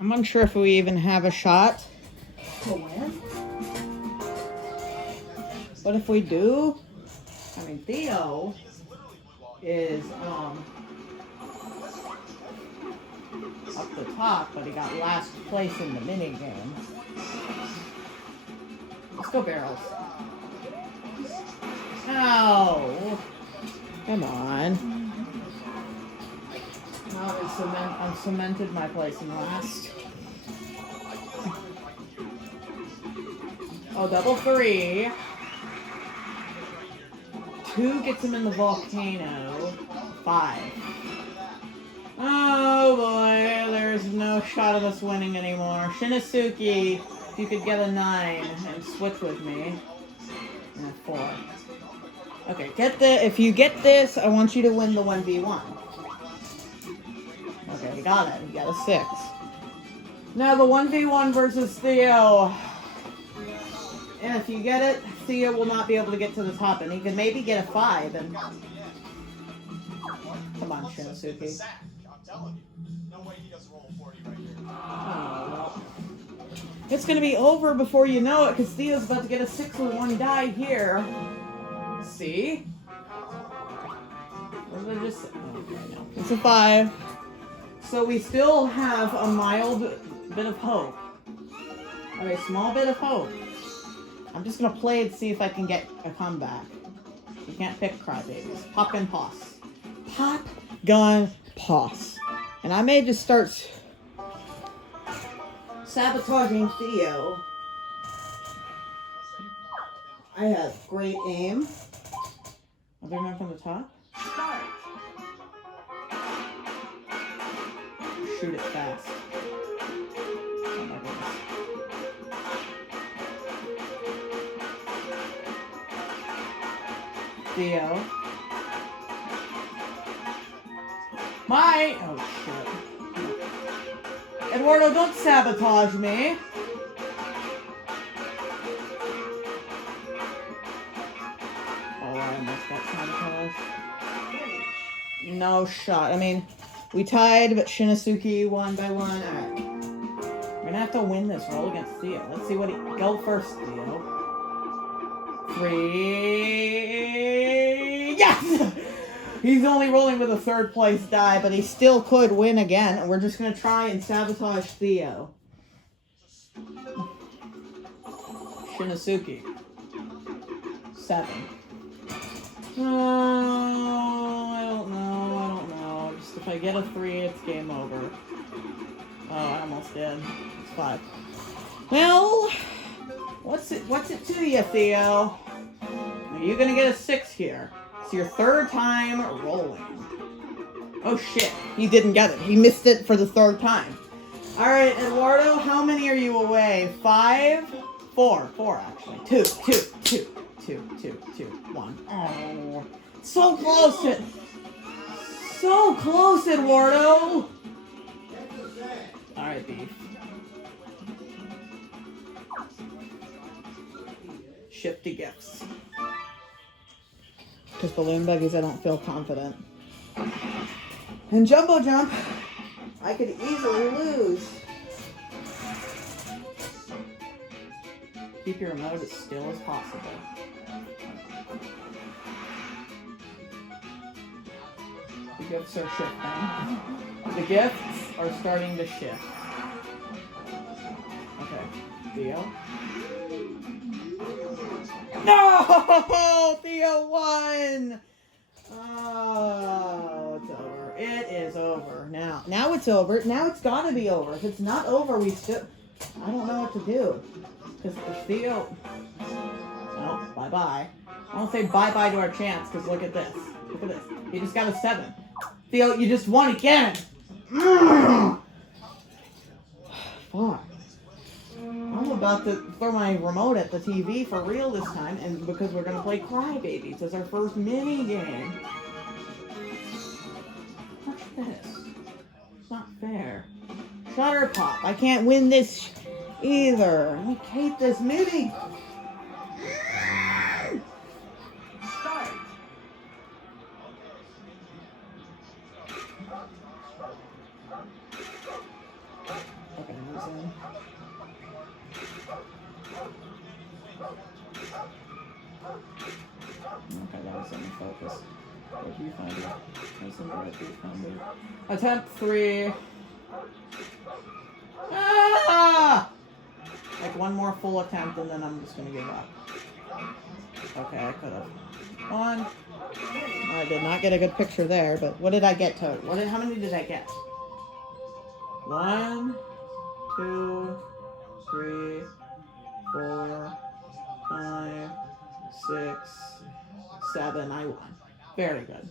I'm unsure if we even have a shot to win. But if we do, I mean, Theo is up the top, but he got last place in the mini game. Let's go barrels. No, come on. Now I've cemented my place in last. Oh, double 3. 2 gets him in the volcano. 5. Oh boy, there's no shot of us winning anymore. Shinosuke, if you could get a 9 and switch with me. And a 4. Okay, if you get this, I want you to win the 1v1. Okay, you got it. You got a 6. Now the 1v1 versus Theo. And if you get it, Theo will not be able to get to the top, and he can maybe get a 5. And come on, Shinosuke. Oh, it's gonna be over before you know it, because Theo's about to get a 6 with 1 die here. See? What did I just say? Okay, no. It's a 5. So we still have a mild bit of hope. Okay, small bit of hope. I'm just gonna play and see if I can get a comeback. You can't pick crybabies. Pop gun pause. Pop gun pause. And I may just start sabotaging Theo. I have great aim. Are they going from the top? Shoot it fast. Oh my goodness. Theo. Oh shit. Eduardo, don't sabotage me. Oh, I missed that sabotage. No shot. I mean, we tied, but Shinosuke won by 1. Alright. We're gonna have to win this roll against Theo. Let's see what go first, Theo. 3. Yes! He's only rolling with a 3rd place die, but he still could win again. And we're just gonna try and sabotage Theo. Shinosuke. 7. Oh, I don't know. Just if I get a 3, it's game over. Oh, I almost did. It's 5. Well, what's it to you, Theo? You're gonna get a 6 here. It's your 3rd time rolling. Oh shit, he didn't get it. He missed it for the 3rd time. Alright, Eduardo, how many are you away? 5? 4 actually. 2, 1. Oh, so close. So close, Eduardo. Alright, beef. Ship to gifts. Because balloon buggies, I don't feel confident. And jumbo jump, I could easily lose. Keep your remote as still as possible. The gifts are shifting. The gifts are starting to shift. Okay, Theo. No! Theo won! Oh, it's over. It is over. Now it's over. Now it's gotta be over. If it's not over, I don't know what to do. Because if Theo... No, bye-bye. I won't say bye-bye to our chance, because look at this. Look at this. He just got a 7. Theo, you just won again! Fuck. I'm about to throw my remote at the TV for real this time, and because we're gonna play Crybabies as our first mini game. What's this? It's not fair. Shutter Pop. I can't win this either. I hate this mini. Okay. Attempt 3. Ah! Like one more full attempt and then I'm just gonna give up. Okay, I could have. 1. I did not get a good picture there, but what did I get, Toad? How many did I get? 1, 2, 3, 4, 5, 6, 7. I won. Very good.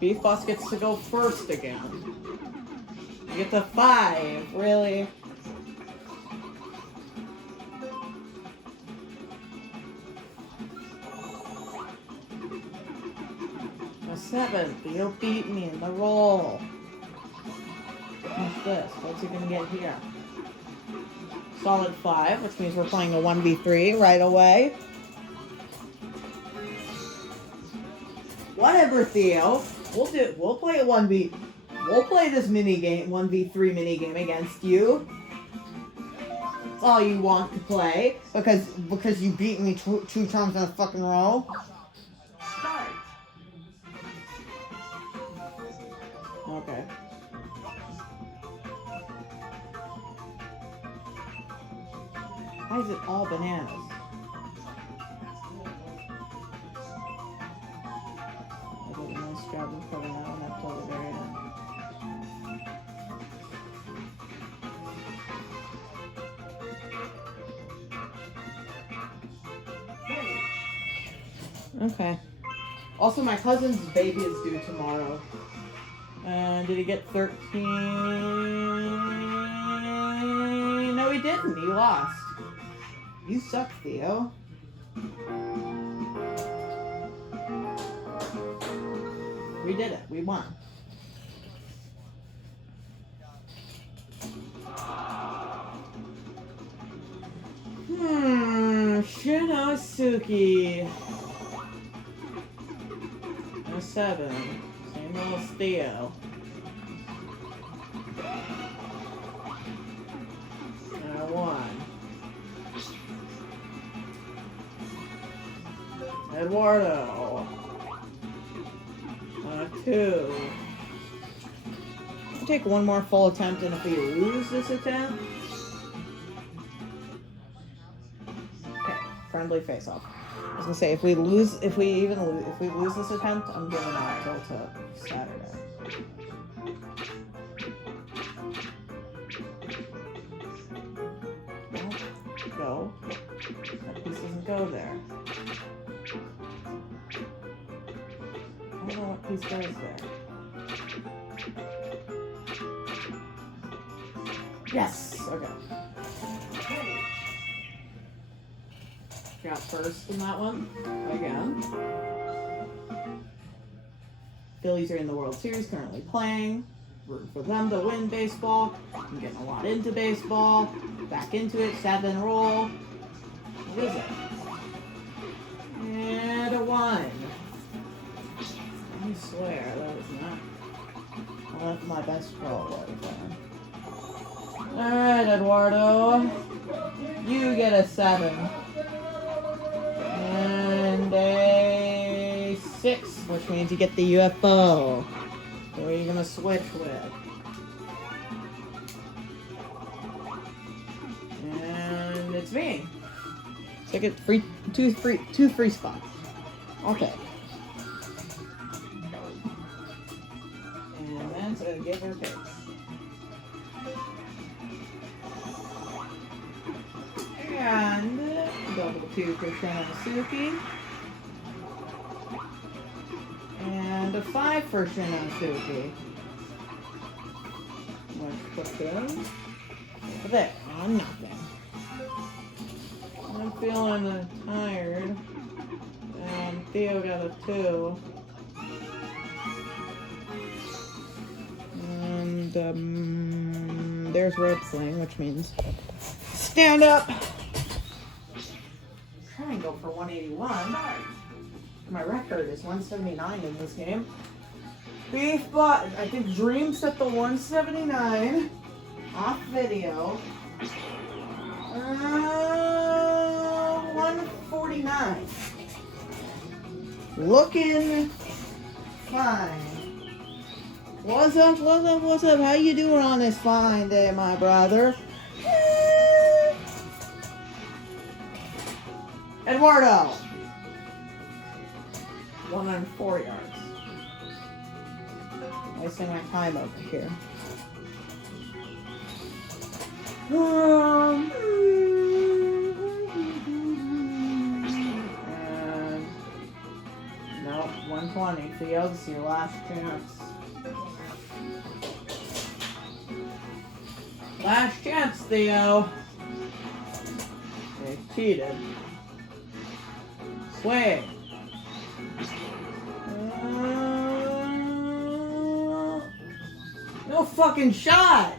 Beef Boss gets to go first again. You get to 5, really? A 7. Theo beat me in the roll. What's this? What's he gonna get here? Solid 5, which means we're playing a 1v3 right away. Whatever, Theo. We'll play a 1v. We'll play this mini game, 1v3 mini game against you. That's all you want to play because you beat me two times in a fucking row. Okay. Why is it all bananas? I did a nice job of putting that one up till the very end. Okay. Also, my cousin's baby is due tomorrow. And did he get 13? No, he didn't. He lost. You suck, Theo. We did it. We won. Shinosuke. A 7. Same old as Theo. And a 1. Eduardo. A 2. I'll take one more full attempt, and if we lose this attempt... Okay, friendly face-off. I was gonna say, if we lose this attempt, I'm giving out till Saturday. Go. That piece doesn't go there. I don't know what piece goes there. Yes! Okay. Got first in that one. Again. Phillies are in the World Series, currently playing. Rooting for them to win baseball. I'm getting a lot into baseball. Back into it. 7 roll. What is it? And a 1. I swear, that was not... Well, that's my best roll. Alright, Eduardo. You get a 7. And a 6, which means you get the UFO. So what are you going to switch with? And it's me. So I get two free spots. Okay. And then so I give her picks. And double 2 for Shinosuke. And a 5 for Shinosuke. Let's put them there on nothing. I'm feeling tired. And Theo got a 2. And there's rope swing, which means stand up. Try and go for 181. My record is 179 in this game. Beef bought, I think Dream set the 179 off video. 149. Looking fine. What's up, what's up, what's up? How you doing on this fine day, my brother? Eduardo. 104 yards. Wasting my time over here. And no, 120. Theo, this is your last chance. Last chance, Theo. They cheated. Swing. No fucking shot!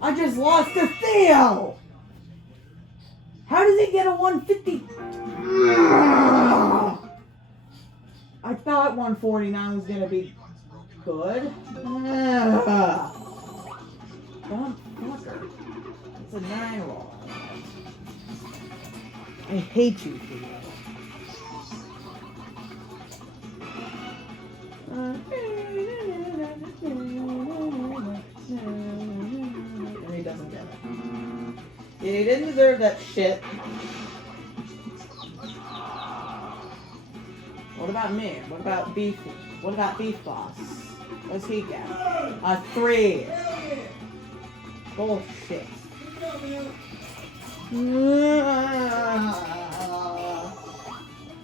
I just lost to Theo! How does he get a 150? I thought 149 was gonna be good. Dumb fucker. It's a 9 roll. I hate you, Theo. And he doesn't get it. He didn't deserve that shit. What about me? What about Beef? What about Beef Boss? What's he get? A 3. Bullshit.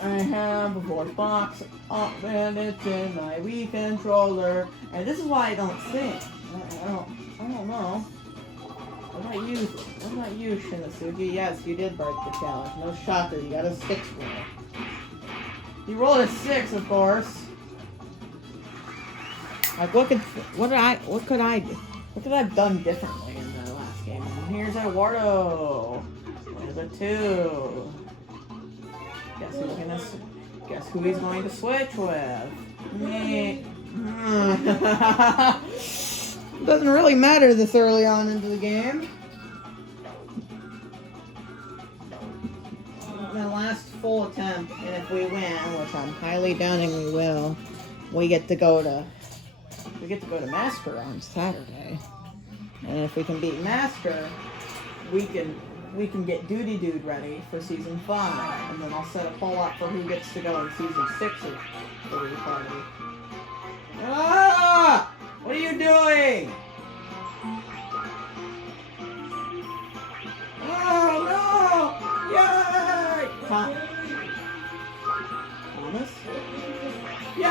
I have a voice box up and it's in my Wii controller. And this is why I don't sing. I don't know. What about you, Shinosuke? Yes, you did break the challenge. No shocker, you got a 6 roll. You rolled a 6, of course. Like what could I do? What could I have done differently in the last game? And here's Eduardo. There's a 2. Guess who he's going to switch with? Me. Doesn't really matter this early on into the game. The last full attempt, and if we win, which I'm highly doubting we will, we get to go to Master on Saturday. And if we can beat Master, we can get Duty Dude ready for season 5, and then I'll set a poll up for who gets to go in season 6 of the Wii Party. Ah! What are you doing? Oh no! Yay! Thomas? Yay!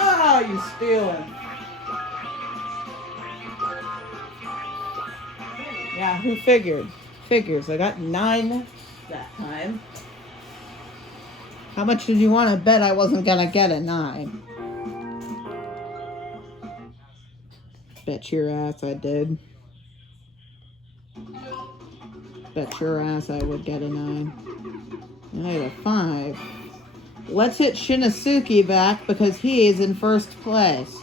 Oh, you stealing. Yeah, who figured? Figures. I got 9 that time. How much did you want to bet I wasn't gonna get a 9? Bet your ass I did. Bet your ass I would get a 9. I had a 5. Let's hit Shinosuke back because he is in first place.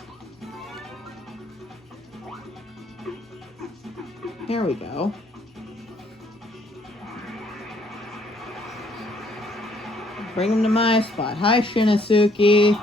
Here we go. Bring him to my spot. Hi, Shinosuke.